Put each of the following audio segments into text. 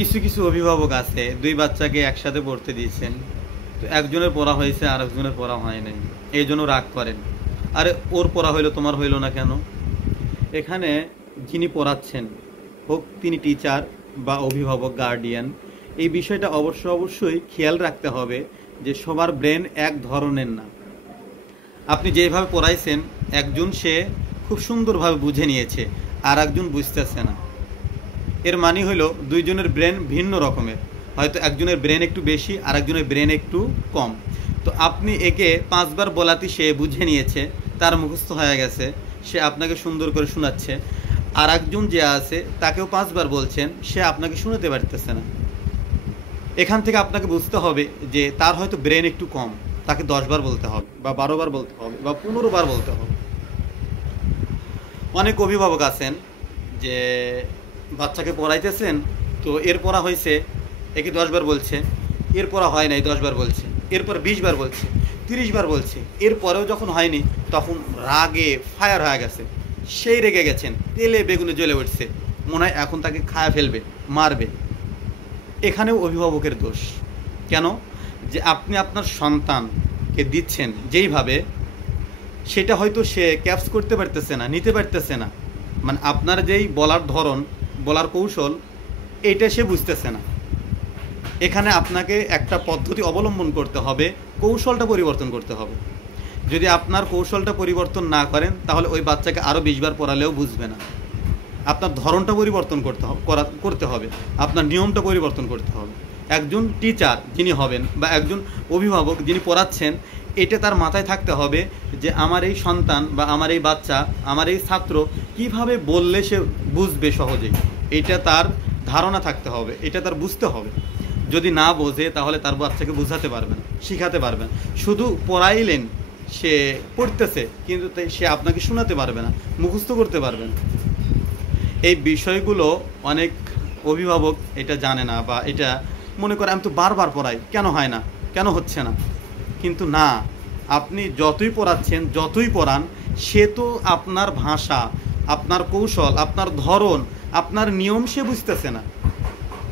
কিছু কিছু অভিভাবক আছে দুই বাচ্চাকে একসাথে পড়তে দিয়েছেন, তো একজনের পড়া হয়েছে আর একজনের পড়া হয় নাই, এই জন্য রাগ করেন। আরে ওর পড়া হইলো তোমার হইলো না কেন? এখানে যিনি পড়াচ্ছেন, হোক তিনি টিচার বা অভিভাবক গার্ডিয়ান, এই বিষয়টা অবশ্যই খেয়াল রাখতে হবে যে সবার ব্রেন এক ধরনের না। আপনি যেভাবে পড়াইছেন একজন সে খুব সুন্দরভাবে বুঝে নিয়েছে, আর একজন বুঝতেছে না। এর মানে হলো দুইজনের ব্রেন ভিন্ন রকমের, হয়তো একজনের ব্রেন একটু বেশি আর একজনের ব্রেন একটু কম। তো আপনি একে 5 বার বলাতে সে বুঝে নিয়েছে, তার মুখস্থ হয়ে গেছে, সে আপনাকে সুন্দর করে শোনাচ্ছে। আর একজন যে আছে তাকেও 5 বার বলছেন, সে আপনাকে শুনতে পারতেছে না। এখান থেকে আপনাকে বুঝতে হবে যে তার হয়তো ব্রেন একটু কম, তাকে 10 বার বলতে হবে বা 12 বার বলতে হবে বা 15 বার বলতে হবে। অনেক অভিভাবক আছেন যে বাচ্চাকে পড়াইতেছেন, তো এর পড়া হয়েছে, একে 10 বার বলছে, এর পড়া হয় নাই 10 বার বলছে, এরপর 20 বার বলছে, 30 বার বলছে, এরপরেও যখন হয়নি তখন রাগে ফায়ার হয়ে গেছে, সেই রেগে গেছেন, তেলে বেগুনে জ্বলে উঠছে, মনে হয় এখন তাকে খায়া ফেলবে, মারবে। এখানেও অভিভাবকের দোষ। কেন? যে আপনি আপনার সন্তানকে দিচ্ছেন যেইভাবে, সেটা হয়তো সে ক্যাপস করতে পারতেছে না, নিতে পারতেছে না। মানে আপনার যেই বলার ধরন, বলার কৌশল, এটা সে বুঝতেছে না। এখানে আপনাকে একটা পদ্ধতি অবলম্বন করতে হবে, কৌশলটা পরিবর্তন করতে হবে। যদি আপনার কৌশলটা পরিবর্তন না করেন তাহলে ওই বাচ্চাকে আরও 20 বার পড়ালেও বুঝবে না। আপনার ধরনটা পরিবর্তন করতে হবে, আপনার নিয়মটা পরিবর্তন করতে হবে। একজন টিচার যিনি হবেন বা একজন অভিভাবক যিনি পড়াচ্ছেন, এটা তার মাথায় থাকতে হবে যে আমার এই সন্তান বা আমার এই বাচ্চা, আমার এই ছাত্র কিভাবে বললে সে বুঝবে সহজেই, এটা তার ধারণা থাকতে হবে, এটা তার বুঝতে হবে। যদি না বোঝে তাহলে তার বাচ্চাকে বোঝাতে পারবেন, শিখাতে পারবেন। শুধু পড়াইলেন, সে পড়তেছে কিন্তু সে আপনাকে শোনাতে পারবে না, মুখস্থ করতে পারবেন। এই বিষয়গুলো অনেক অভিভাবক এটা জানে না, বা এটা মনে করে আমি তো বারবার পড়াই, কেন হয় না, কেন হচ্ছে না। কিন্তু না, আপনি যতই পড়াচ্ছেন, যতই পড়ান, সে তো আপনার ভাষা, আপনার কৌশল, আপনার ধরন, আপনার নিয়ম সে বুঝতেছে না।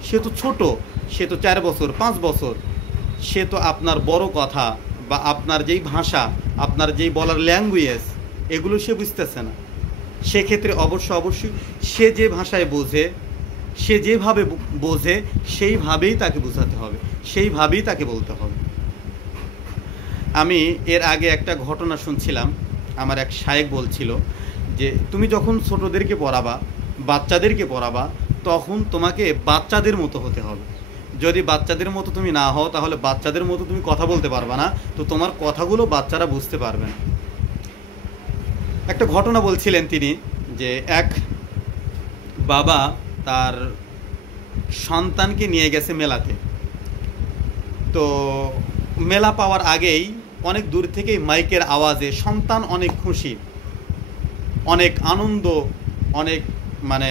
সে তো ছোট, সে তো 4 বছর 5 বছর, সে তো আপনার বড় কথা বা আপনার যেই ভাষা, আপনার যেই বলার ল্যাঙ্গুয়েজ, এগুলো সে বুঝতেছে না। সেক্ষেত্রে অবশ্যই সে যে ভাষায় বোঝে, সে যেভাবে বোঝে সেইভাবেই তাকে বোঝাতে হবে, সেইভাবেই তাকে বলতে হবে। আমি এর আগে একটা ঘটনা শুনছিলাম, আমার এক শায়েখ বলছিল যে তুমি যখন ছোটদেরকে পড়াবা, বাচ্চাদেরকে পড়াবা, তখন তোমাকে বাচ্চাদের মতো হতে হবে। যদি বাচ্চাদের মতো তুমি না হও তাহলে বাচ্চাদের মতো তুমি কথা বলতে পারবে না, তো তোমার কথাগুলো বাচ্চারা বুঝতে পারবে না। একটা ঘটনা বলছিলেন তিনি যে এক বাবা তার সন্তানকে নিয়ে গেছে মেলাতে। তো মেলা পাওয়ার আগেই অনেক দূর থেকেই মাইকের আওয়াজে সন্তান অনেক খুশি, অনেক আনন্দ, অনেক মানে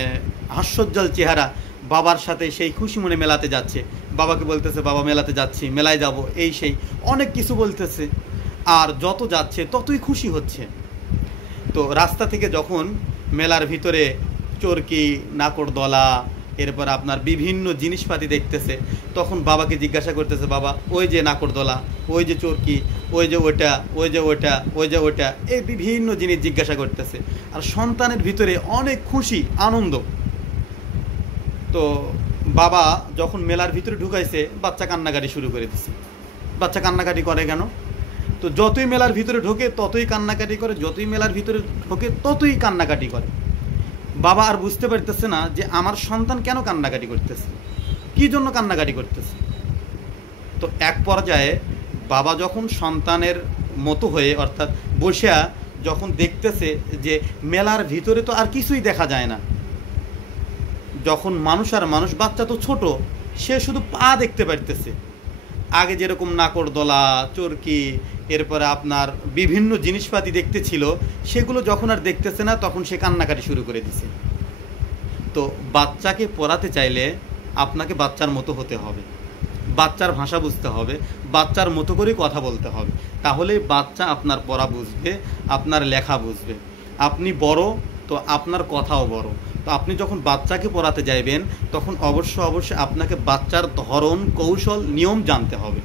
হাস্যোজ্জ্বল চেহারা, বাবার সাথে সেই খুশি মনে মেলাতে যাচ্ছে। বাবাকে বলতেছে বাবা মেলাতে যাচ্ছি, মেলায় যাব, এই সেই অনেক কিছু বলতেছে। আর যত যাচ্ছে ততই খুশি হচ্ছে। তো রাস্তা থেকে যখন মেলার ভিতরে চরকি, নাকড়দলা, এরপর আপনার বিভিন্ন জিনিসপাতি দেখতেছে, তখন বাবাকে জিজ্ঞাসা করতেছে, বাবা ওই যে নাকড়দলা, ওই যে চরকি, ওই যে ওটা, ওই যে ওটা, ওই যে ওটা, এই বিভিন্ন জিনিস জিজ্ঞাসা করতেছে। আর সন্তানের ভিতরে অনেক খুশি, আনন্দ। তো বাবা যখন মেলার ভিতরে ঢুকাইছে, বাচ্চা কান্নাকাটি শুরু করে দিছে। বাচ্চা কান্নাকাটি করে কেন? তো যতই মেলার ভিতরে ঢোকে ততই কান্নাকাটি করে, যতই মেলার ভিতরে ঢোকে ততই কান্নাকাটি করে। বাবা আর বুঝতে পারতেছে না যে আমার সন্তান কেন কান্নাকাটি করতেছে, কী জন্য কান্নাকাটি করতেছে। তো এক পর্যায়ে বাবা যখন সন্তানের মতো হয়ে, অর্থাৎ বসে যখন দেখতেছে যে মেলার ভিতরে তো আর কিছুই দেখা যায় না, যখন মানুষ আর মানুষ, বাচ্চা তো ছোট, সে শুধু পা দেখতে পারতেছে। আগে যেরকম নাকড়দলা, চরকি, এরপরে আপনার বিভিন্ন জিনিসপাতি দেখতে ছিল, সেগুলো যখন আর দেখতেছে না, তখন সে কান্নাকাটি শুরু করে দিছে। তো বাচ্চাকে পড়াতে চাইলে আপনাকে বাচ্চার মতো হতে হবে, বাচ্চার ভাষা বুঝতে হবে, বাচ্চার মতো করে কথা বলতে হবে। তাহলে বাচ্চা আপনার পড়া বুঝবে, আপনার লেখা বুঝবে। আপনি বড়, তো আপনার কথাও বড়। তো আপনি যখন বাচ্চাকে পড়াতে যাইবেন তখন অবশ্যই আপনাকে বাচ্চার ধরন, কৌশল, নিয়ম জানতে হবে।